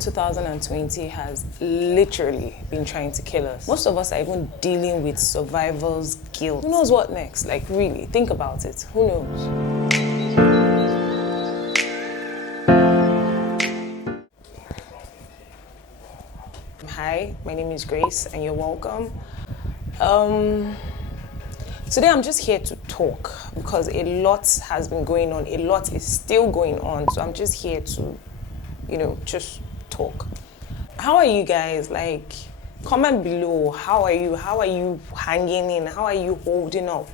2020 has literally been trying to kill us. Most of us are even dealing with survivor's guilt. Who knows what next? Like, really, think about it. Who knows? Hi, my name is Grace and you're welcome. Today I'm just here to talk because a lot has been going on. A lot is still going on. So I'm just here to, just talk. How are you guys? Like, comment below. How are you? How are you hanging in? How are you holding up?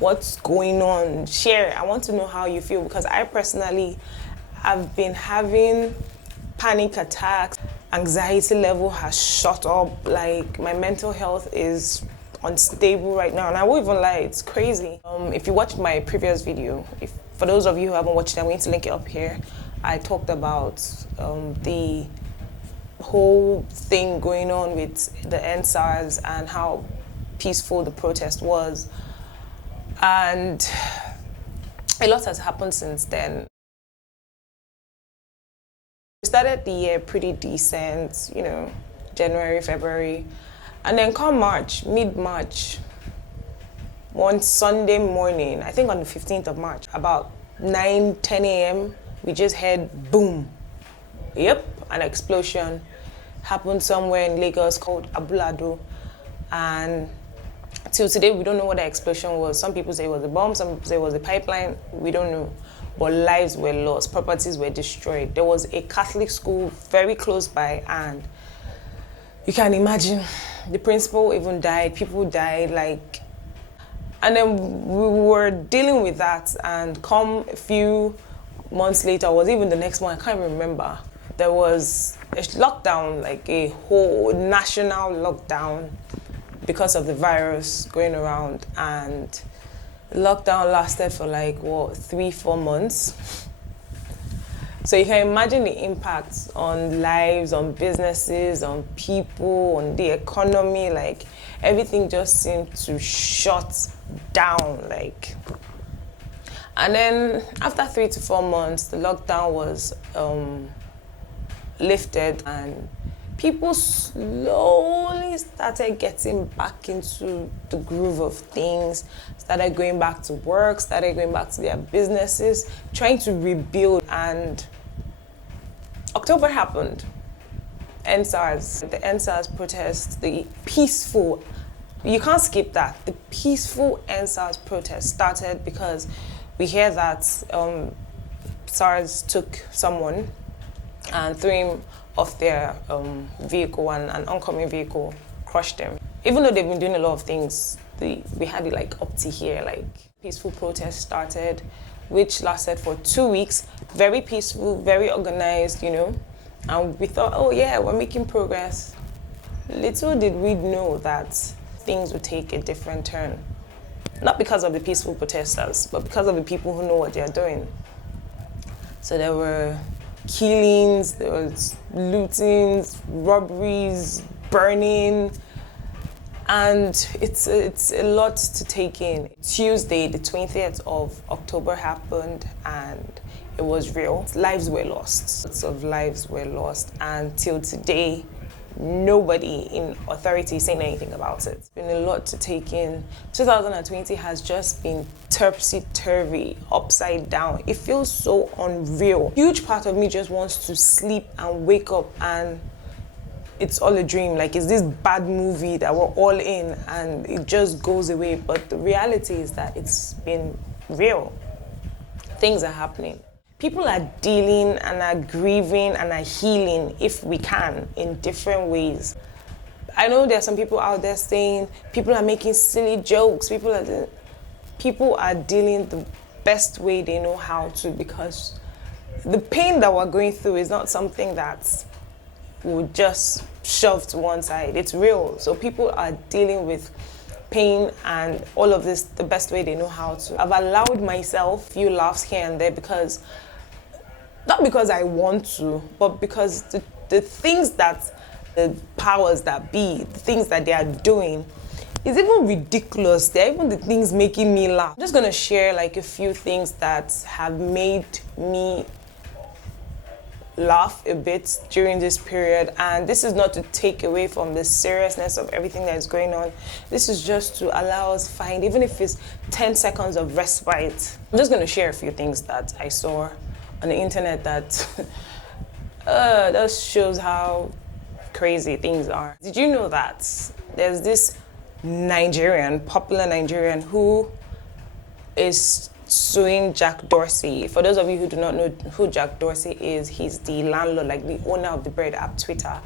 What's going on? Share. I want to know how you feel because I personally have been having panic attacks. Anxiety level has shot up. Like, my mental health is unstable right now, and I won't even lie, it's crazy. If you watched my previous video, for those of you who haven't watched it, I'm going to link it up here. I talked about the whole thing going on with the Sars and how peaceful the protest was, and a lot has happened since then. We started the year pretty decent, January, February. And then come March, mid-March, one Sunday morning, I think on the 15th of March, about 9, 10 a.m., we just heard boom. Yep, an explosion happened somewhere in Lagos called Abulado. And till today, we don't know what the explosion was. Some people say it was a bomb, some people say it was a pipeline, we don't know. But lives were lost, properties were destroyed. There was a Catholic school very close by, and you can imagine, the principal even died, people died, like, and then we were dealing with that, and come a few months later, or was even the next one, I can't remember, there was a lockdown, like a whole national lockdown because of the virus going around, and the lockdown lasted for like, 3-4 months. So you can imagine the impact on lives, on businesses, on people, on the economy, like everything just seemed to shut down, like. And then after 3 to 4 months, the lockdown was lifted and people slowly started getting back into the groove of things, started going back to work, started going back to their businesses, trying to rebuild. And October happened. Sars, the Sars protest, the peaceful, you can't skip that. The peaceful Sars protest started because we hear that Sars took someone and threw him off their vehicle, and an oncoming vehicle crushed them. Even though they've been doing a lot of things, we had it like up to here, like peaceful protest started, which lasted for 2 weeks, very peaceful, very organized, and we thought, oh yeah, we're making progress. Little did we know that things would take a different turn. Not because of the peaceful protesters, but because of the people who know what they're doing. So there were killings, there was lootings, robberies, burning, and it's a lot to take in. Tuesday, the 20th of October happened, and it was real. Lives were lost. Lots of lives were lost, and till today, nobody in authority is saying anything about it. It's been a lot to take in. 2020 has just been topsy-turvy, upside down. It feels so unreal. Huge part of me just wants to sleep and wake up and it's all a dream. Like, it's this bad movie that we're all in and it just goes away. But the reality is that it's been real. Things are happening. People are dealing and are grieving and are healing, if we can, in different ways. I know there are some people out there saying people are making silly jokes. People are dealing the best way they know how to, because the pain that we're going through is not something that we'll just shove to one side. It's real. So people are dealing with pain and all of this the best way they know how to. I've allowed myself a few laughs here and there because, not because I want to, but because the things that the powers that be, the things that they are doing, is even ridiculous. They're even the things making me laugh. I'm just gonna share like a few things that have made me laugh a bit during this period, and this is not to take away from the seriousness of everything that is going on. This is just to allow us find, even if it's 10 seconds of respite. I'm just going to share a few things that I saw on the internet that that shows how crazy things are. Did you know that there's this popular Nigerian who is suing Jack Dorsey? For those of you who do not know who Jack Dorsey is, he's the landlord, like the owner of the Bread app, Twitter.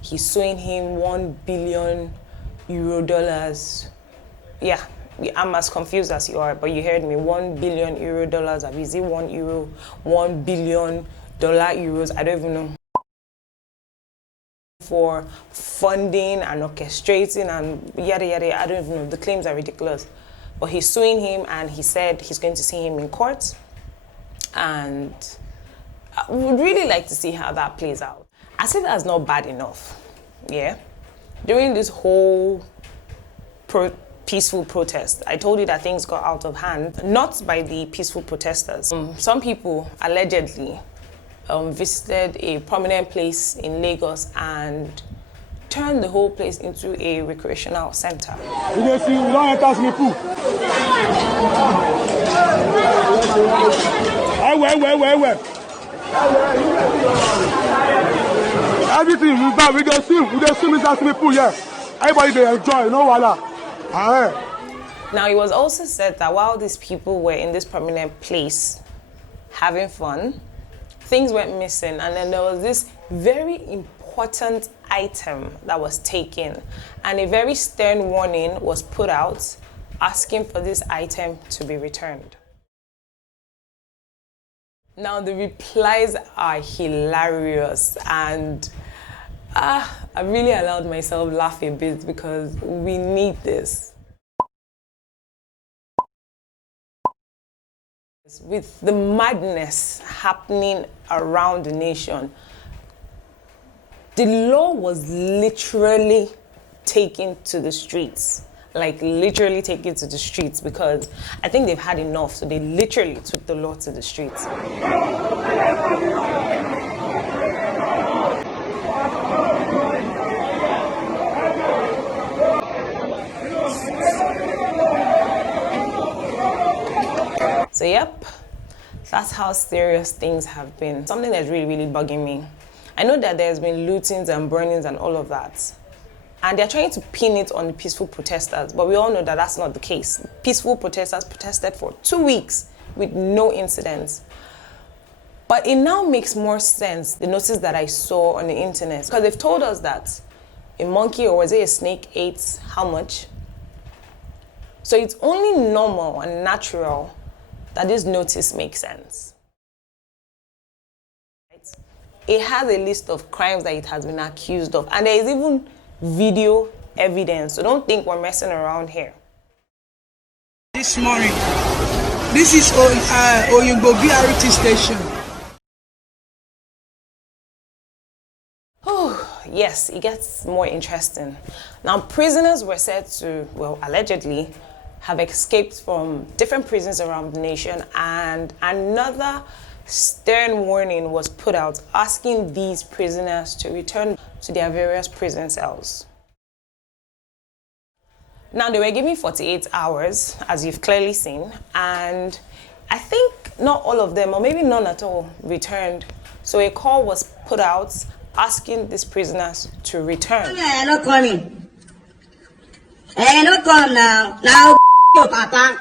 He's suing him $1 billion. Yeah, I'm as confused as you are, but you heard me. $1 billion. Is it €1? $1 billion euros? I don't even know. For funding and orchestrating and yada yada, I don't even know. The claims are ridiculous. But he's suing him, and he said he's going to see him in court. And I would really like to see how that plays out. As if that's not bad enough, yeah? During this whole peaceful protest, I told you that things got out of hand, not by the peaceful protesters. Some people allegedly visited a prominent place in Lagos and turned the whole place into a recreational center. You don't see, we don't enter swimming pool. Where? Everything we buy, we don't swim inside swimming pool, yeah. Everybody they enjoy, no voila. Now it was also said that while these people were in this prominent place having fun, things went missing, and then there was this very important item that was taken, and a very stern warning was put out asking for this item to be returned. Now the replies are hilarious, and I really allowed myself laugh a bit because we need this. With the madness happening around the nation, the law was literally taken to the streets. Like literally taken to the streets, because I think they've had enough, so they literally took the law to the streets. So yep, that's how serious things have been. Something that's really, really bugging me. I know that there's been lootings and burnings and all of that, and they're trying to pin it on the peaceful protesters, but we all know that that's not the case. Peaceful protesters protested for 2 weeks with no incidents. But it now makes more sense, the notice that I saw on the internet, because they've told us that a monkey, or was it a snake, ate how much? So it's only normal and natural that this notice makes sense. It has a list of crimes that it has been accused of, and there is even video evidence, so don't think we're messing around here. This morning, this is Oyingbo Beeeyuteeful station. Oh, yes, it gets more interesting. Now, prisoners were said to, well, allegedly, have escaped from different prisons around the nation, and another stern warning was put out asking these prisoners to return to their various prison cells. Now, they were given 48 hours, as you've clearly seen, and I think not all of them, or maybe none at all, returned. So a call was put out asking these prisoners to return. You're not coming. You're not come now. Now, Papa.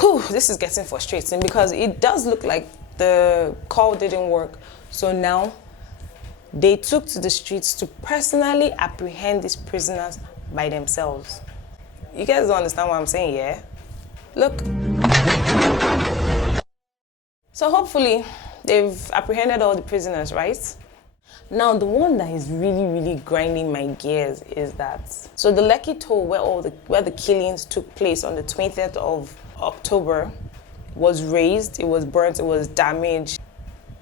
Whew, this is getting frustrating, because it does look like the call didn't work. So now they took to the streets to personally apprehend these prisoners by themselves. You guys don't understand what I'm saying, yeah? Look. So hopefully they've apprehended all the prisoners, right? Now, the one that is really, really grinding my gears is that, so the Lekki toll where the killings took place on the 20th of October was razed, it was burnt, it was damaged.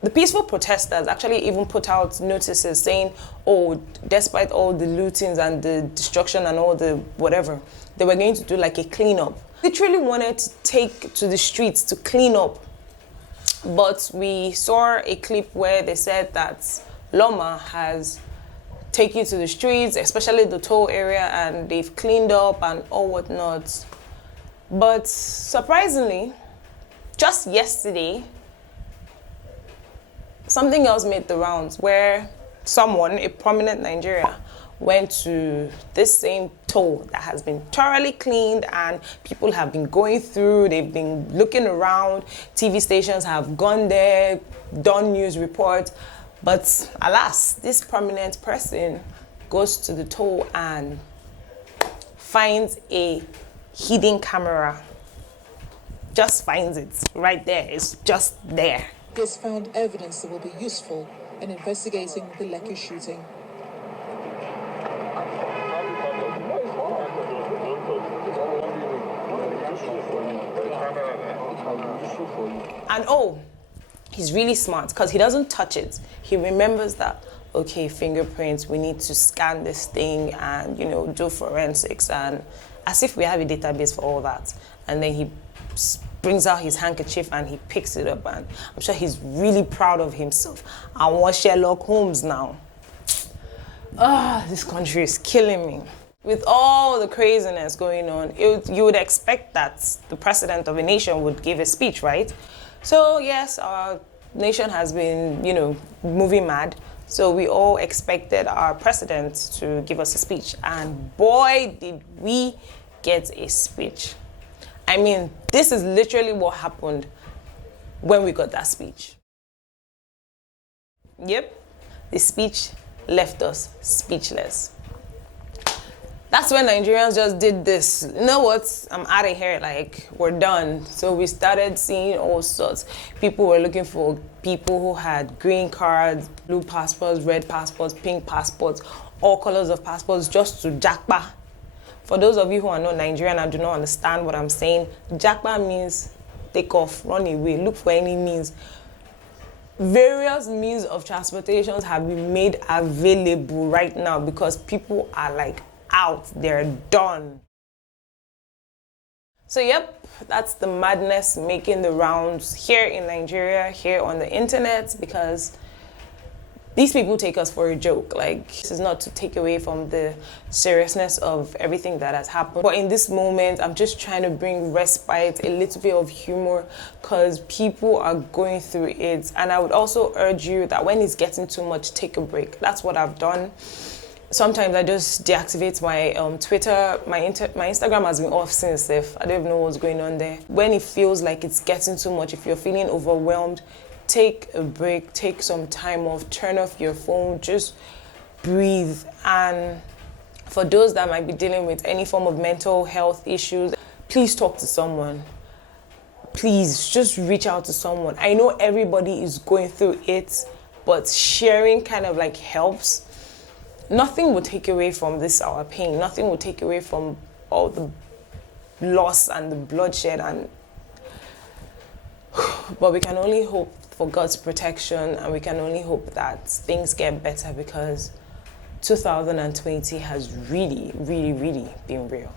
The peaceful protesters actually even put out notices saying, oh, despite all the lootings and the destruction and all the whatever, they were going to do like a cleanup. Literally wanted to take to the streets to clean up But we saw a clip where they said that Loma has taken to the streets, especially the toll area, and they've cleaned up and all whatnot. But surprisingly, just yesterday, something else made the rounds where someone, a prominent Nigerian, went to this same toll that has been thoroughly cleaned and people have been going through, they've been looking around, TV stations have gone there, done news reports, but alas, this prominent person goes to the toll and finds a hidden camera. Just finds it right there, it's just there. He has found evidence that will be useful in investigating the LiQWYD shooting. And oh, he's really smart because he doesn't touch it. He remembers that, okay, fingerprints, we need to scan this thing and, you know, do forensics, and as if we have a database for all that. And then he brings out his handkerchief and he picks it up, and I'm sure he's really proud of himself. I want Sherlock Holmes now. This country is killing me. With all the craziness going on, you would expect that the president of a nation would give a speech, right? So yes, our nation has been, you know, moving mad. So we all expected our president to give us a speech, and boy, did we get a speech. I mean, this is literally what happened when we got that speech. Yep, the speech left us speechless. That's when Nigerians just did this. You know what? I'm out of here. Like, we're done. So we started seeing all sorts. People were looking for people who had green cards, blue passports, red passports, pink passports, all colors of passports, just to jackpot. For those of you who are not Nigerian and do not understand what I'm saying, jackpot means take off, run away, look for any means. Various means of transportation have been made available right now because people are like out, they're done. So yep, that's the madness making the rounds here in Nigeria, here on the internet, because these people take us for a joke. Like, this is not to take away from the seriousness of everything that has happened. But in this moment, I'm just trying to bring respite, a little bit of humor, because people are going through it. And I would also urge you that when it's getting too much, take a break. That's what I've done. Sometimes I just deactivate my Twitter. My Instagram has been off since. If I don't even know what's going on there. When it feels like it's getting too much, if you're feeling overwhelmed, take a break, take some time off, turn off your phone, just breathe. And for those that might be dealing with any form of mental health issues, please talk to someone. Please just reach out to someone. I know everybody is going through it, but sharing kind of like helps. Nothing will take away from this, our pain. Nothing will take away from all the loss and the bloodshed. But we can only hope for God's protection, and we can only hope that things get better, because 2020 has really, really, really been real.